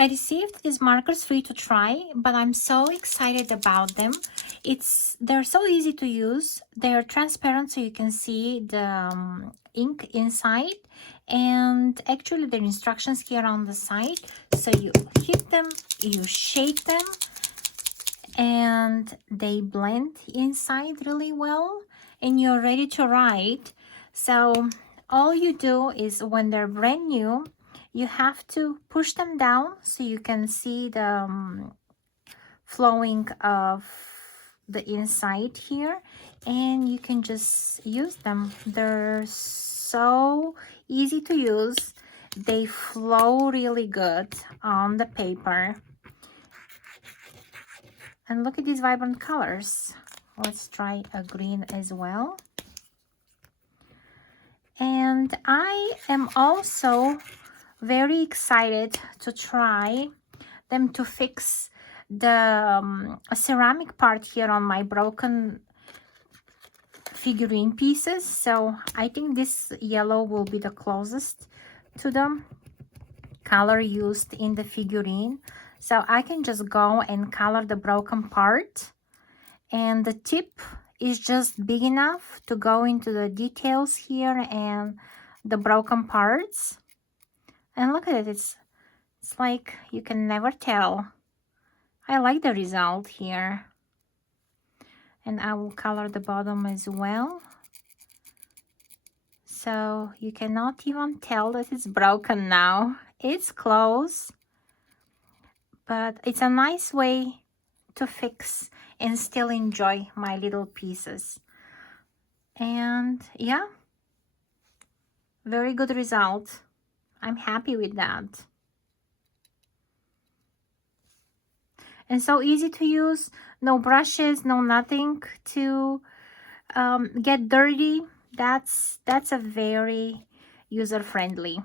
I received these markers free to try, but I'm so excited about them. They're so easy to use. They're transparent so you can see the ink inside, and actually the instructions here on the side. So you hit them, you shake them, and they blend inside really well, and you're ready to write. So all you do is when they're brand new, you have to push them down so you can see the flowing of the inside here, and you can just use them. They're so easy to use. They flow really good on the paper. And look at these vibrant colors. Let's try a green as well. And I am also very excited to try them to fix the ceramic part here on my broken figurine pieces. So I think this yellow will be the closest to the color used in the figurine. So I can just go and color the broken part, and the tip is just big enough to go into the details here and the broken parts. And look at it, it's like you can never tell. I like the result here. And I will color the bottom as well, so you cannot even tell that it's broken now. It's close, but it's a nice way to fix and still enjoy my little pieces. And yeah, very good result. I'm happy with that. And so easy to use, no brushes, no nothing to get dirty. That's a very user-friendly.